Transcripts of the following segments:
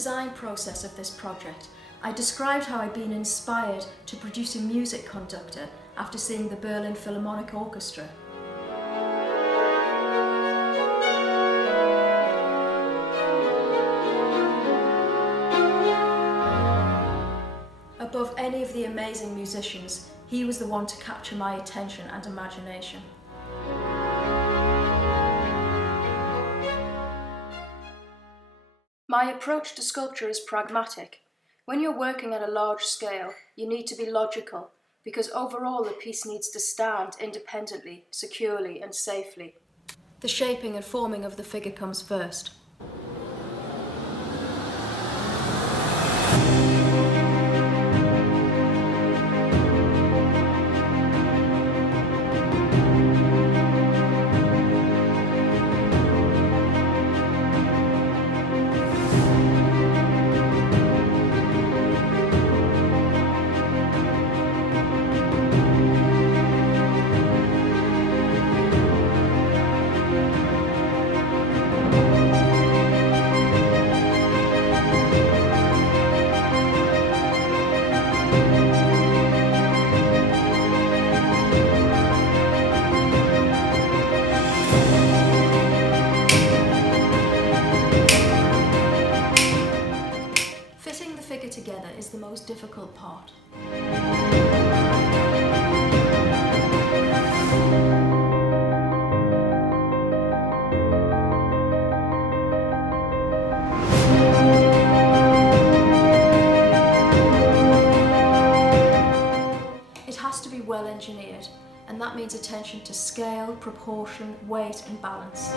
design process of this project, I described how I'd been inspired to produce a music conductor after seeing the Berlin Philharmonic Orchestra. Above any of the amazing musicians, he was the one to capture my attention and imagination. My approach to sculpture is pragmatic. When you're working at a large scale, you need to be logical, because overall the piece needs to stand independently, securely and safely. The shaping and forming of the figure comes first. Fitting the figure together is the most difficult part. It has to be well engineered, and that means attention to scale, proportion, weight and balance.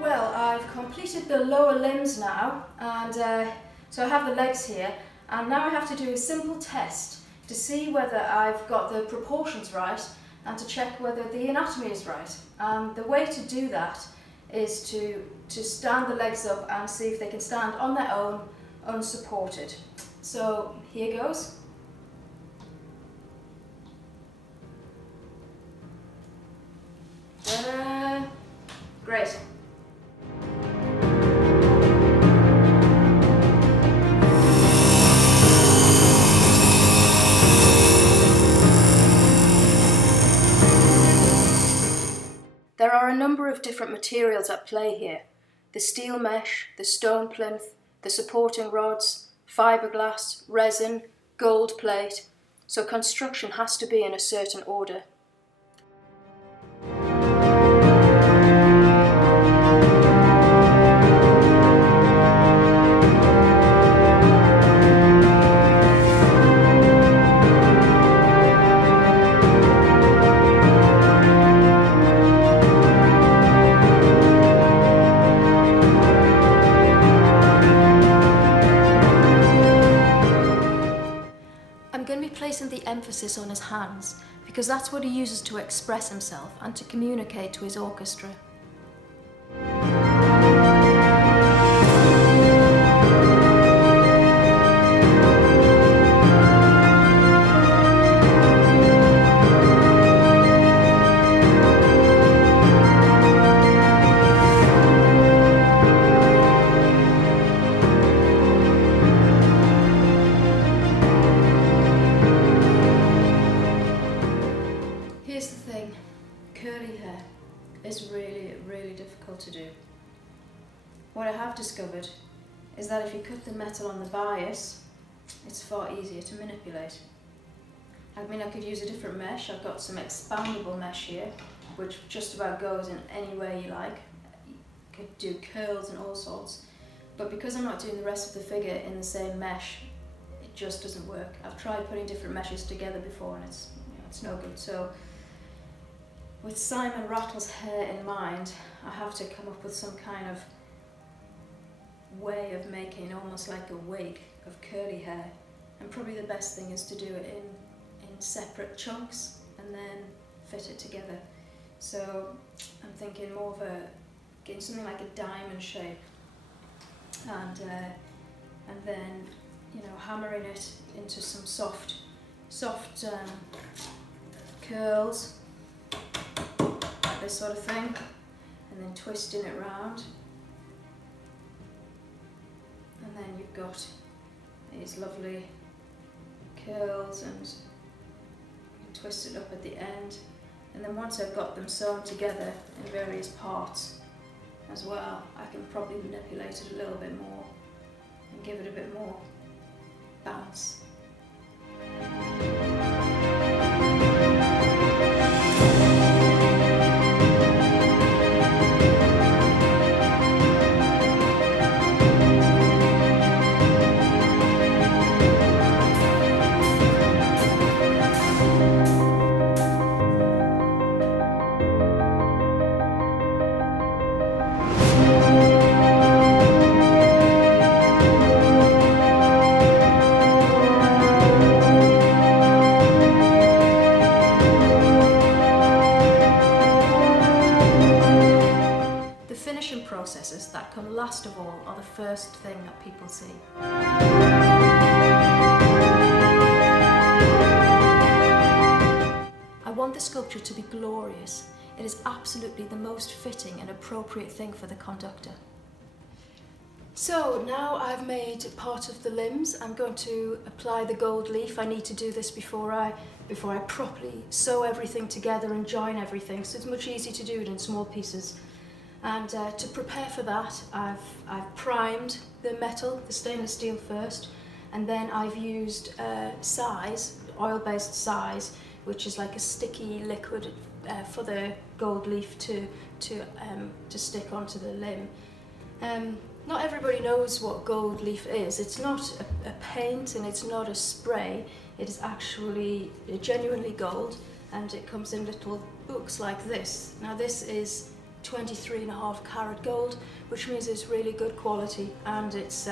Well, I've completed the lower limbs now, and so I have the legs here, and now I have to do a simple test to see whether I've got the proportions right and to check whether the anatomy is right. The way to do that is to stand the legs up and see if they can stand on their own, unsupported. So here goes. Great. There are a number of different materials at play here. The steel mesh, the stone plinth, the supporting rods, fiberglass, resin, gold plate, so construction has to be in a certain order. I'm going to be placing the emphasis on his hands, because that's what he uses to express himself and to communicate to his orchestra. Here's the thing, curly hair is really difficult to do. What I have discovered is that if you cut the metal on the bias, it's far easier to manipulate. I mean, I could use a different mesh. I've got some expandable mesh here, which just about goes in any way you like. You could do curls and all sorts. But because I'm not doing the rest of the figure in the same mesh, it just doesn't work. I've tried putting different meshes together before and it's no good. So with Simon Rattle's hair in mind, I have to come up with some kind of way of making almost like a wig of curly hair. And probably the best thing is to do it in separate chunks and then fit it together. So I'm thinking more of getting something like a diamond shape and then hammering it into some soft soft curls, like this sort of thing, and then twisting it round. And then you've got these lovely curls, and you can twist it up at the end. And then once I've got them sewn together in various parts as well, I can probably manipulate it a little bit more and give it a bit more bounce. Processes that come last of all are the first thing that people see. I want the sculpture to be glorious. It is absolutely the most fitting and appropriate thing for the conductor. So now I've made part of the limbs. I'm going to apply the gold leaf. I need to do this before I properly sew everything together and join everything, so it's much easier to do it in small pieces. And to prepare for that, I've primed the metal, the stainless steel first, and then I've used size, oil-based size, which is like a sticky liquid for the gold leaf to stick onto the limb. Not everybody knows what gold leaf is. It's not a paint and it's not a spray. It is actually genuinely gold, and it comes in little books like this. Now this is 23.5 carat gold, which means it's really good quality, and it's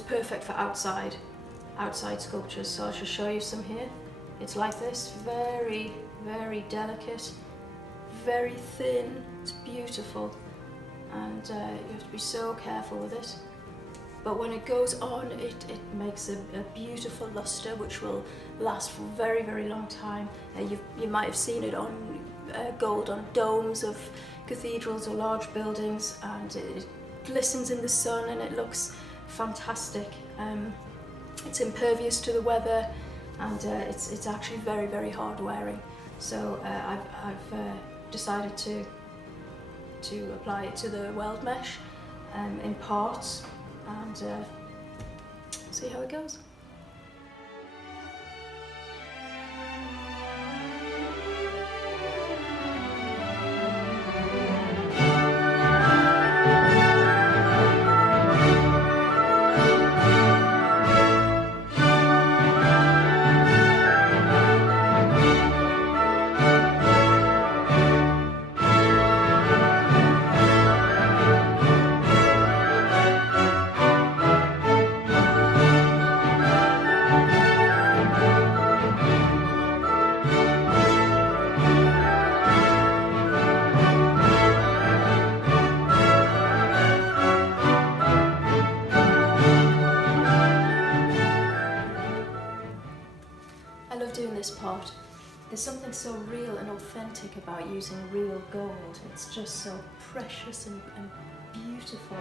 perfect for outside sculptures. So I'll just show you some here. It's like this, very, very delicate, very thin. It's beautiful, and you have to be so careful with it. But when it goes on, it makes a beautiful luster which will last for a very, very long time. You might have seen it on gold on domes of cathedrals or large buildings, and it glistens in the sun and it looks fantastic. It's impervious to the weather, and it's actually very, very hard wearing. So I've decided to apply it to the weld mesh in parts, and see how it goes. I love doing this part. There's something so real and authentic about using real gold. It's just so precious and beautiful.